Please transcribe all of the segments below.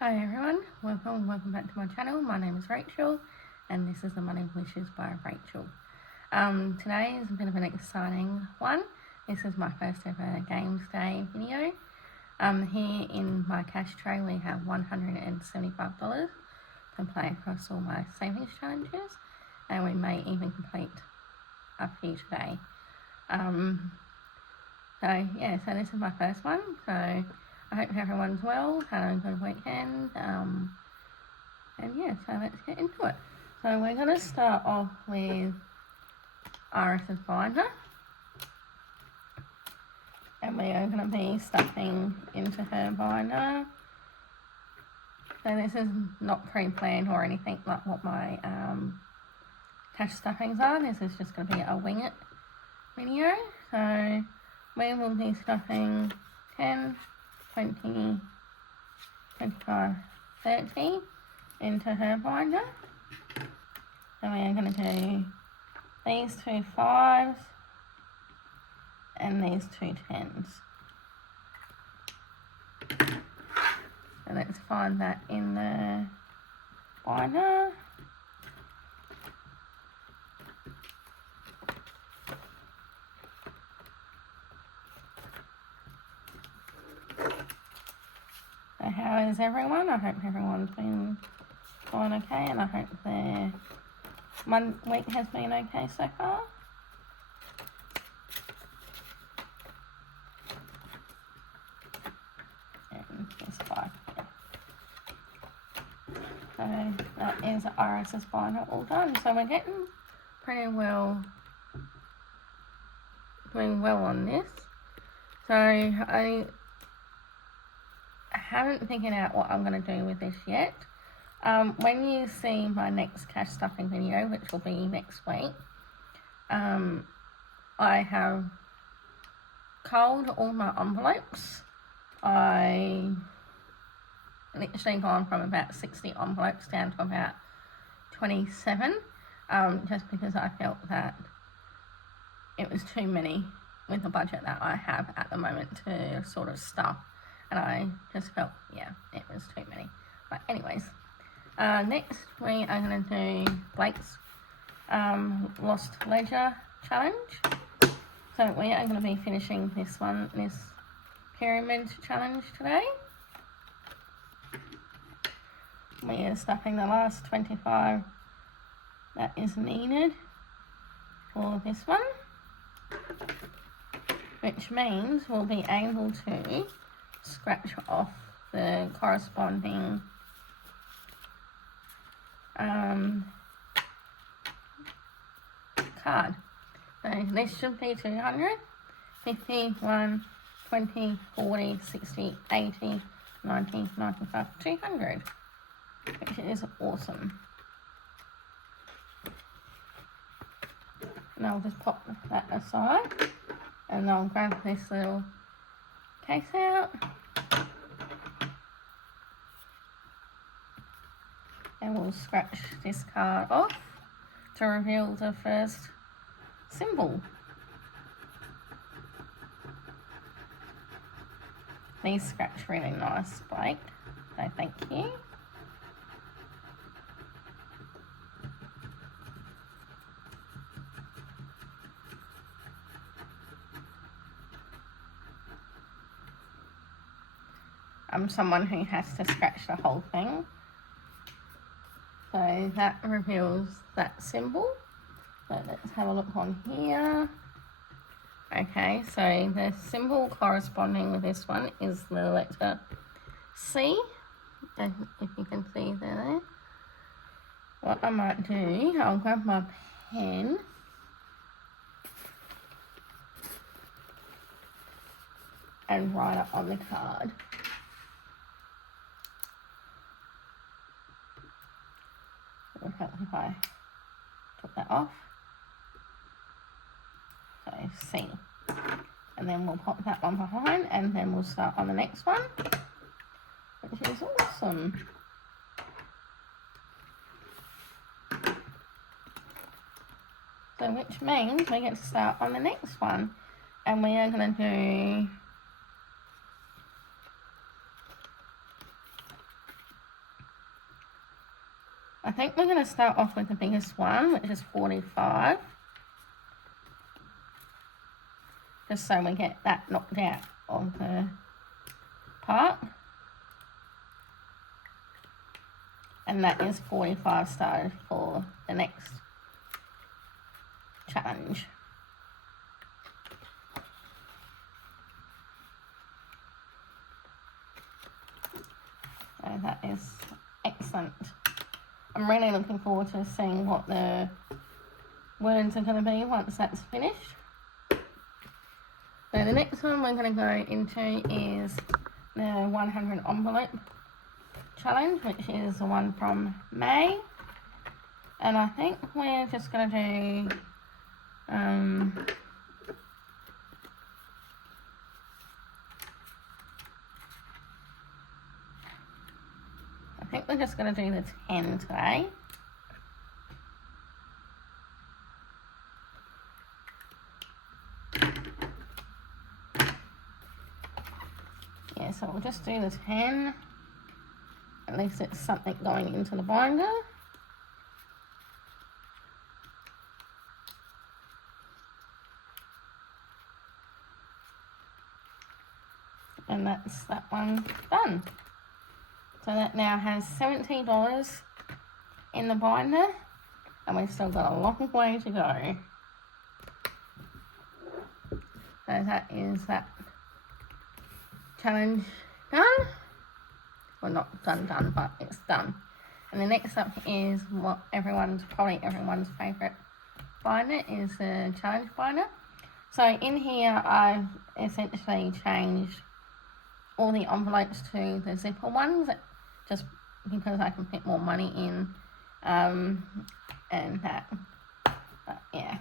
Hi everyone, welcome back to my channel. My name is Rachel and this is the Money Wishes by Rachel. Today is a bit of an exciting one. This is my first ever Games Day video. Here in my cash tray we have $175 to play across all my savings challenges, and we may even complete a few today. So this is my first one. So I hope everyone's well, had a good weekend, so let's get into it. So we're going to start off with Iris's binder, and we are going to be stuffing into her binder. So this is not pre-planned or anything like what my cash stuffings are. This is just going to be a wing it video. So we will be stuffing 10, 20, 25, 30 into her binder. And we are going to do these two 5s and these two 10s. So let's find that in the binder. So how is everyone? I hope everyone's been going okay, and I hope their week has been okay so far. And this 5 here. So that is Iris's binder all done. So we're getting pretty well, doing well on this. So I haven't figured out what I'm going to do with this yet. When you see my next cash stuffing video, which will be next week, I have culled all my envelopes. I literally gone from about 60 envelopes down to about 27, just because I felt that it was too many with the budget that I have at the moment to sort of stuff. And I just felt, it was too many. But anyways, next we are going to do Blake's Lost Ledger challenge. So we are going to be finishing this pyramid challenge today. We are stuffing the last 25 that is needed for this one, which means we'll be able to scratch off the corresponding card. So this should be 200, 50, 1, 20, 40, 60, 80, 90, 95, 200, which is awesome. And I'll just pop that aside, and I'll grab this little case out, and we'll scratch this card off to reveal the first symbol. These scratch really nice, Blake, so thank you. I'm someone who has to scratch the whole thing. So that reveals that symbol. So let's have a look on here. Okay, so the symbol corresponding with this one is the letter C, if you can see there. What I might do, I'll grab my pen and write it on the card. Would help if I took that off. So C, and then we'll pop that one behind, and then we'll start on the next one, which is awesome. So which means we get to start on the next one, and we are going to do I think we're going to start off with the biggest one, which is 45. Just so we get that knocked out of the part. And that is 45 started for the next challenge. So that is excellent. I'm really looking forward to seeing what the words are going to be once that's finished. So the next one we're going to go into is the 100 envelope challenge, which is the one from May. And I think we're just going to do I think we're just going to do the 10 today. Yeah, so we'll just do the 10. At least it's something going into the binder. And that's that one done. So that now has $70 in the binder, and we've still got a long way to go. So that is that challenge done. Well, not done, but it's done. And the next up is what probably everyone's favourite binder is the challenge binder. So in here, I've essentially changed all the envelopes to the zipper ones, just because I can fit more money in, and that, but yeah.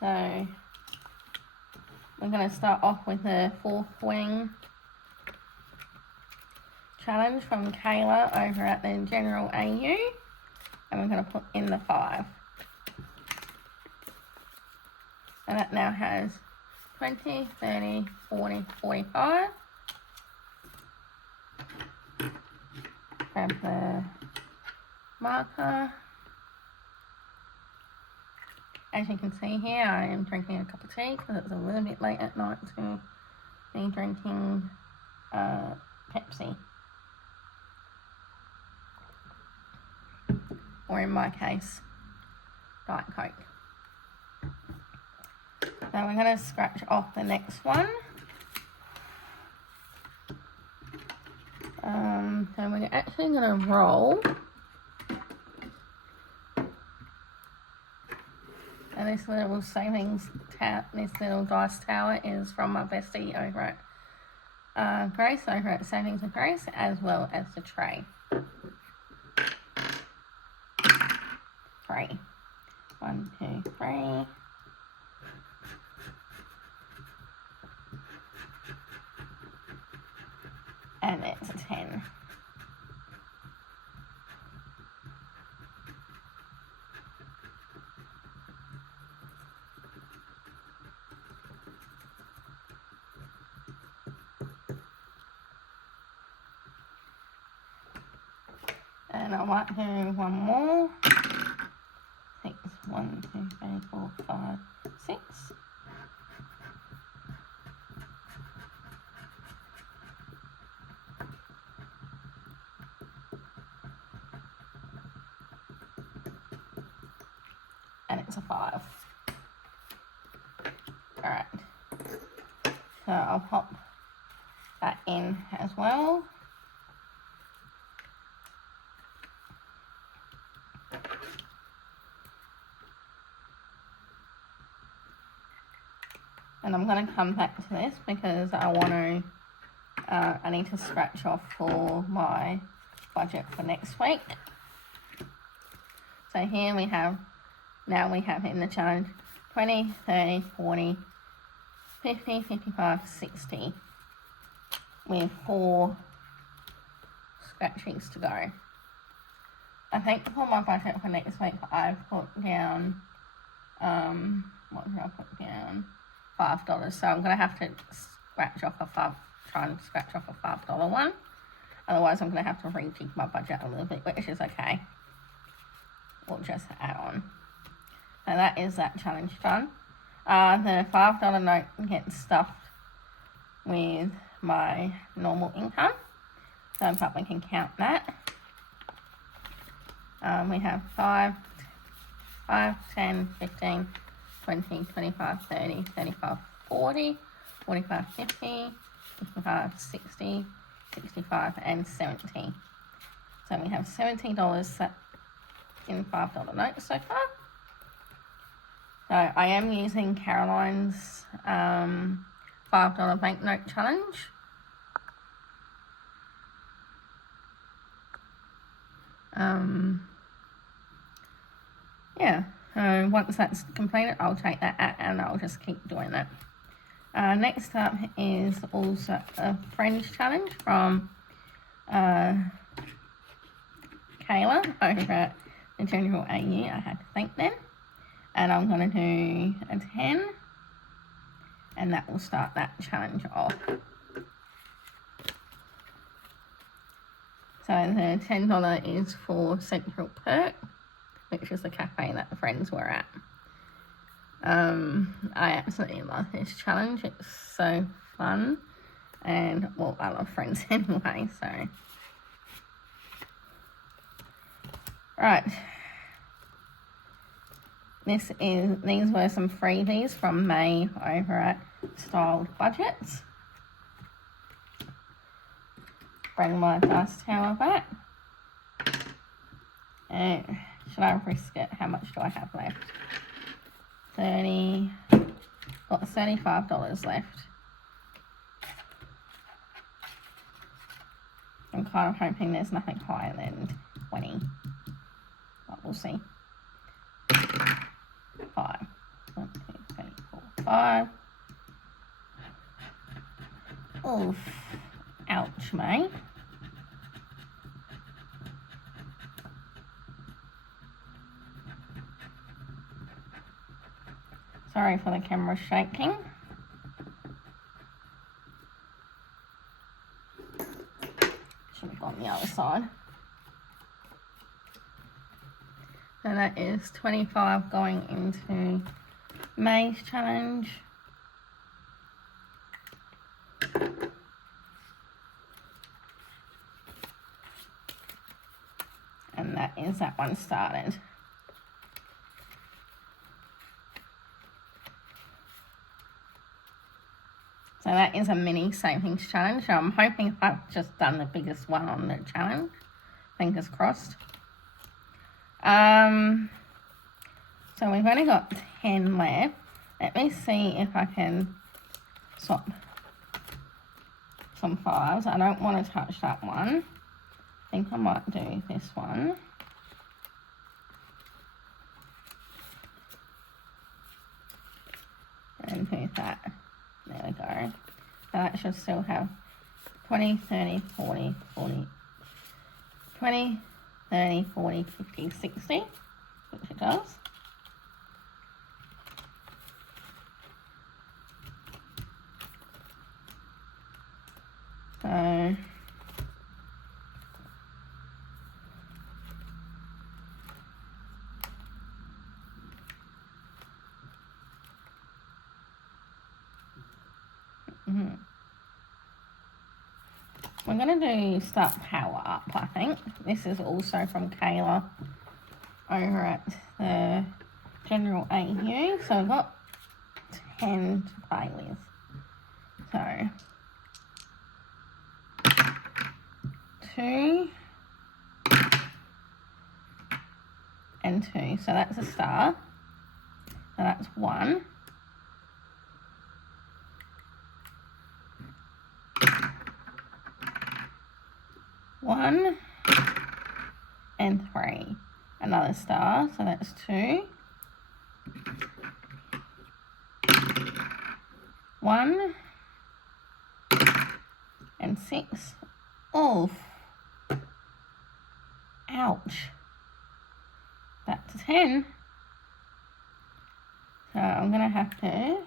So we're going to start off with the fourth wing challenge from Kayla over at the General AU, and we're going to put in the 5. And that now has 20, 30, 40, 45. Grab the marker. As you can see here, I am drinking a cup of tea because it's a little bit late at night to be drinking Pepsi. Or in my case, Diet Coke. Now we're going to scratch off the next one. So we're actually going to roll. And this little this little dice tower is from my bestie over at Grace, over at Savings with Grace, as well as the tray. 3. 1, 2, 3. And it's a 10. And I might do one more. 6. 1, 2, 3, 4, 5, 6. And it's a 5. Alright. So I'll pop that in as well. And I'm going to come back to this because I need to scratch off for my budget for next week. So here we have in the challenge 20, 30, 40, 50, 55, 60 with 4 scratchings to go. I think for my budget for next week I've put down, what did I put down? $5. So I'm going to have to try and scratch off a $5 one. Otherwise I'm going to have to rejig my budget a little bit, which is okay. we'll just add on. So that is that challenge done. The $5 note gets stuffed with my normal income, so but we can count that. We have 5, 10, 15, 20, 25, 30, 35, 40, 45, 50, 55, 60, 65, and 70. So we have $70 set in $5 notes so far. So I am using Caroline's $5 banknote challenge. Yeah, so once that's completed, I'll take that out and I'll just keep doing that. Next up is also a Friends challenge from Kayla over at the General AU. I had to thank them. And I'm going to do a 10, and that will start that challenge off. So the $10 is for Central Perk, which is the cafe that the friends were at. I absolutely love this challenge. It's so fun, and well, I love Friends anyway, so. Right. These were some freebies from May over at Styled Budgets. Bring my dice tower back. And should I risk it? How much do I have left? Got $35 left. I'm kind of hoping there's nothing higher than 20, but we'll see. 5. 1, 2, 3, 4, 5. Oof. Ouch, mate. Sorry for the camera shaking. Should have gone the other side. So that is 25 going into May's challenge. And that is that one started. So that is a mini savings challenge. So I'm hoping I've just done the biggest one on the challenge. Fingers crossed. So we've only got 10 left. Let me see if I can swap some 5s. I don't want to touch that one. I think I might do this one. And do that. There we go. So that should still have 20, 30, 40, 40, 20, 30, 40, 50, 60, which it does. So we're going to do start power up, I think. This is also from Kayla over at the General AU. So we've got 10 to play with. So 2 and 2. So that's a star. So that's 1. 1 and 3. Another star, so that's 2. 1 and 6. Oh, ouch. That's 10. So I'm gonna have to.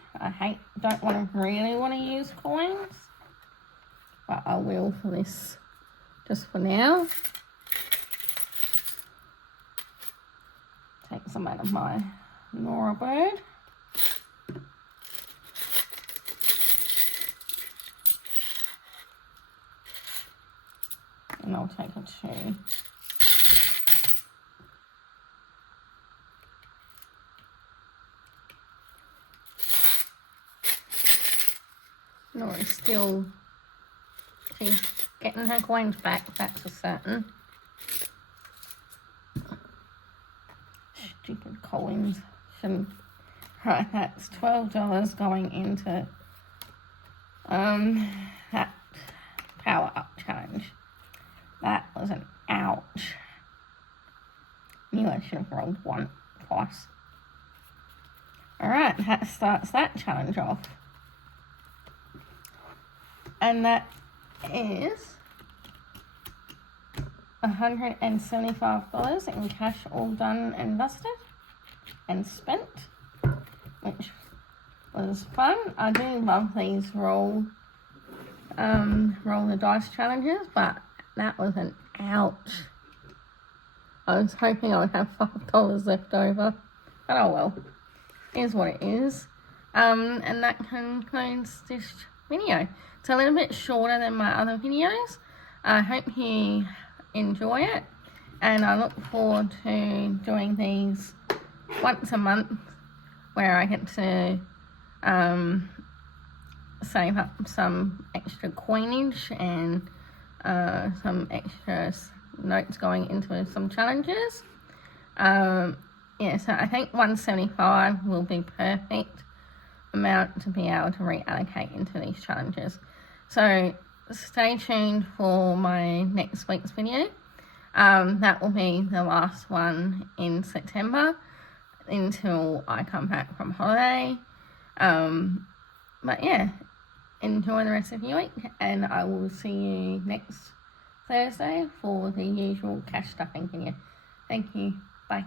Don't really want to use coins, but I will for this. Just for now. some out of my Nora bird. And I'll take a 2. Nora's still, she's getting her coins back, that's for certain. Stupid coins. Shouldn't. Right, that's $12 going into that power up challenge. That was an ouch. Knew I should have rolled twice. Alright, that starts that challenge off. And that is $175 in cash, all done and dusted and spent, which was fun. I do love these roll the dice challenges, but that was an ouch. I was hoping I would have $5 left over, but oh well, is what it is. And that concludes this video. It's a little bit shorter than my other videos. I hope you enjoy it, and I look forward to doing these once a month where I get to save up some extra coinage and some extra notes going into some challenges. Yeah, so I think 175 will be perfect amount to be able to reallocate into these challenges. So stay tuned for my next week's video. That will be the last one in September until I come back from holiday. But yeah, enjoy the rest of your week, and I will see you next Thursday for the usual cash stuffing video. Thank you. Bye.